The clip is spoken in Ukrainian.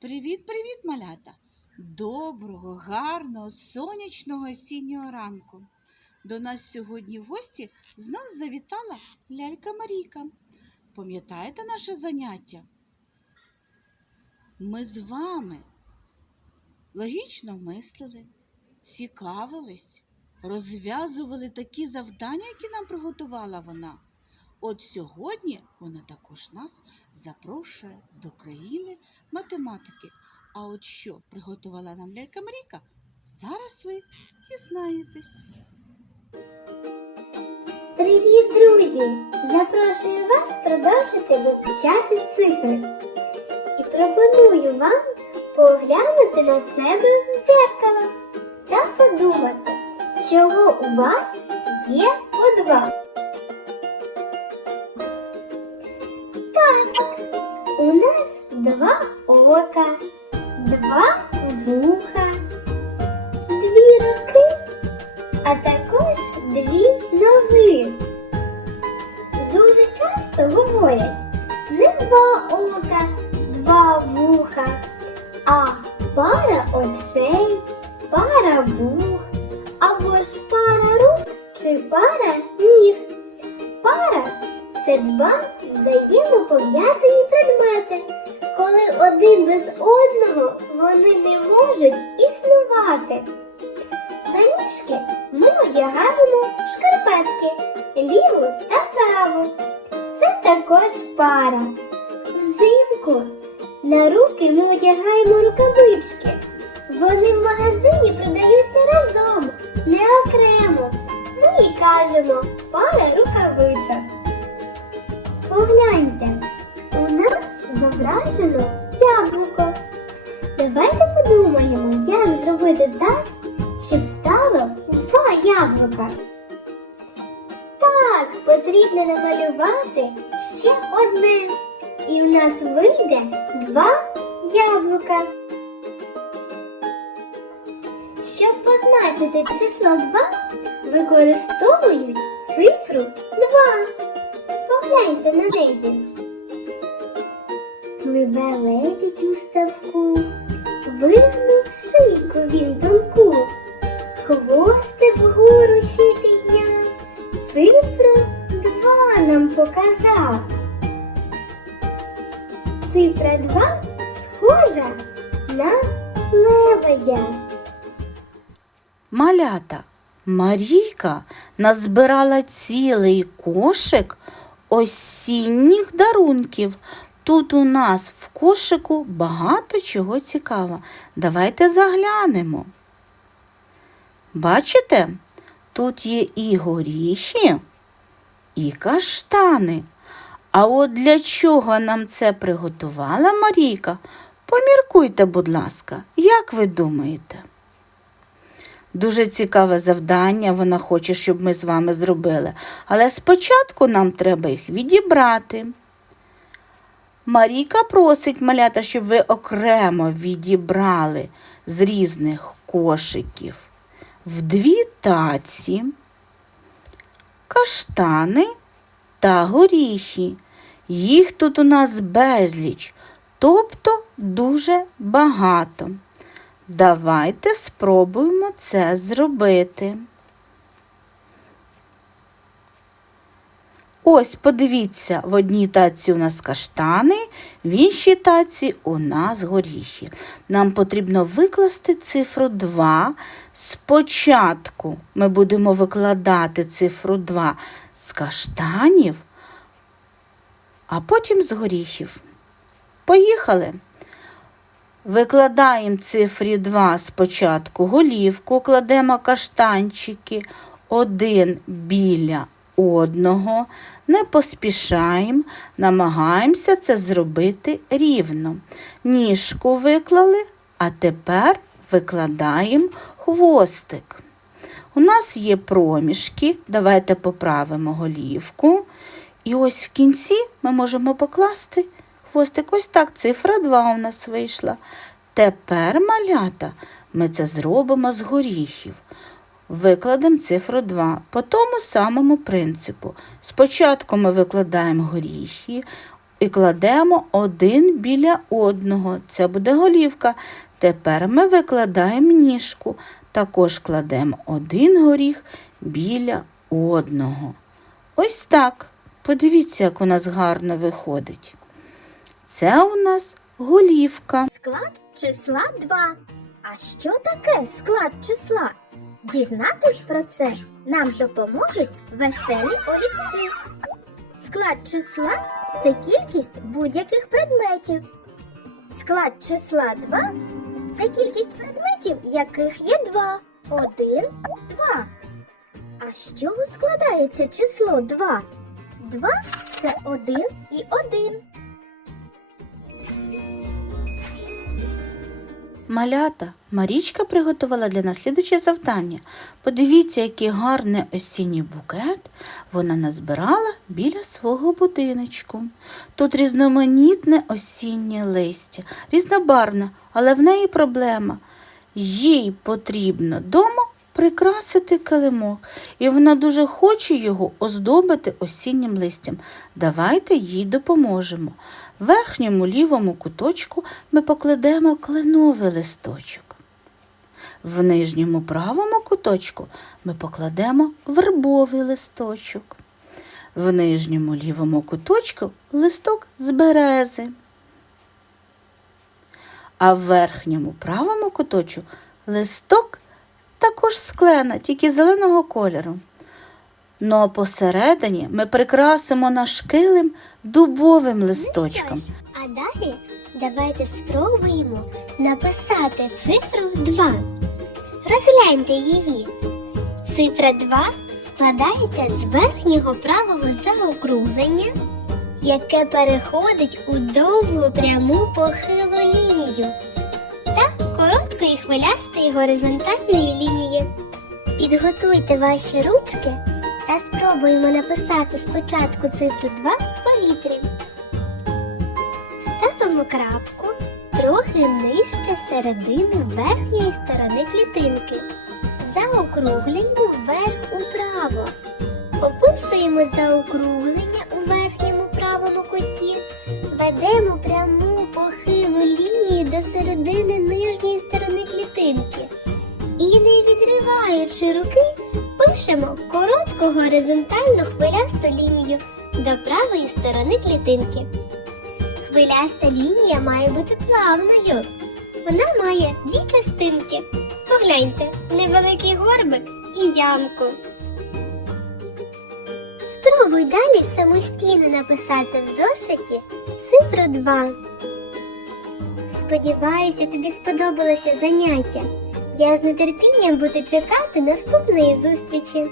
Привіт-привіт, малята! Доброго, гарного, сонячного осіннього ранку. До нас сьогодні в гості знов завітала лялька Марійка. Пам'ятаєте наше заняття? Ми з вами логічно мислили, цікавились, розв'язували такі завдання, які нам приготувала вона. От сьогодні вона також нас запрошує до країни математики. А от що приготувала нам лялька Марійка, зараз ви дізнаєтесь. Привіт, друзі! Запрошую вас продовжити вивчати цифри. І пропоную вам поглянути на себе в дзеркало та подумати, чого у вас є по два. Так, у нас два ока, два вуха, дві руки а також дві ноги. Дуже часто говорять не два ока, два вуха, а пара очей, пара вух, або ж пара рук чи пара ніг. Пара це два взаємопов'язані предмети. Коли один без одного вони не можуть існувати. На ніжки ми одягаємо шкарпетки ліву та праву. Це також пара. Взимку на руки ми одягаємо рукавички. Вони в магазині продаються разом, не окремо. Ми і кажемо пара рукавичок. Погляньте, у нас зображено яблуко. Давайте подумаємо, як зробити так, щоб стало два яблука. Так, потрібно намалювати ще одне. І у нас вийде два яблука. Щоб позначити число 2, використовують цифру 2. Погляньте на неї. Пливе лебідь у ставку, вигнув шийку він тонку, хвостик вгору ще підняв, цифру два нам показав. Цифра два схожа на лебедя. Малята, Марійка назбирала цілий кошик осінніх дарунків. Тут у нас в кошику багато чого цікавого. Давайте заглянемо. Бачите, тут є і горіхи, і каштани. А от для чого нам це приготувала Марійка? Поміркуйте, будь ласка, як ви думаєте? Дуже цікаве завдання вона хоче, щоб ми з вами зробили. Але спочатку нам треба їх відібрати. Марійка просить малята, щоб ви окремо відібрали з різних кошиків в дві таці, каштани та горіхи. Їх тут у нас безліч, тобто дуже багато. Давайте спробуємо це зробити. Ось, подивіться, в одній таці у нас каштани, в іншій таці у нас горіхи. Нам потрібно викласти цифру 2. Спочатку ми будемо викладати цифру 2 з каштанів, а потім з горіхів. Поїхали! Викладаємо цифрі 2 спочатку голівку, кладемо каштанчики один біля одного, не поспішаємо, намагаємося це зробити рівно. Ніжку виклали, а тепер викладаємо хвостик. У нас є проміжки, давайте поправимо голівку. І ось в кінці ми можемо покласти хвостик. Ось так, цифра 2 у нас вийшла. Тепер, малята, ми це зробимо з горіхів. Викладемо цифру 2 по тому самому принципу. Спочатку ми викладаємо горіхи, і кладемо один біля одного. Це буде голівка. Тепер ми викладаємо ніжку. Також кладемо один горіх біля одного. Ось так. Подивіться, як у нас гарно виходить. Це у нас голівка. Склад числа 2. А що таке склад числа? Дізнатись про це нам допоможуть веселі олівці. Склад числа це кількість будь-яких предметів. Склад числа 2 це кількість предметів, яких є 2. 1, 2. А з чого складається число 2? 2 це 1 і 1. Малята, Марічка приготувала для нас слідуче завдання. Подивіться, який гарний осінній букет вона назбирала біля свого будиночку. Тут різноманітне осіннє листя, різнобарвне, але в неї проблема. Їй потрібно дома прикрасити килимок, і вона дуже хоче його оздобити осіннім листям. Давайте їй допоможемо. В верхньому лівому куточку ми покладемо кленовий листочок. В нижньому правому куточку ми покладемо вербовий листочок. В нижньому лівому куточку листок з берези. А в верхньому правому куточку листок також з клена, тільки зеленого кольору. Ну а посередині ми прикрасимо наш килим дубовим листочком. Ну ж, а далі давайте спробуємо написати цифру 2. Розгляньте її. Цифра 2 складається з верхнього правого заокруглення, яке переходить у довгу пряму похилу лінію та короткої хвилястої горизонтальної лінії. Підготуйте ваші ручки та спробуємо написати спочатку цифру 2 в повітрі. Ставимо крапку трохи нижче середини верхньої сторони клітинки. Заокруглюємо вверх управо. Описуємо заокруглення у верхньому правому куті. Ведемо пряму похилу лінію до середини нижньої сторони клітинки. І не відриваючи руки, пишемо коротку горизонтальну хвилясту лінію до правої сторони клітинки. Хвиляста лінія має бути плавною. Вона має дві частинки. Погляньте, невеликий горбик і ямку. Спробуй далі самостійно написати в зошиті цифру 2. Сподіваюся, тобі сподобалося заняття. Я з нетерпінням буду чекати наступної зустрічі.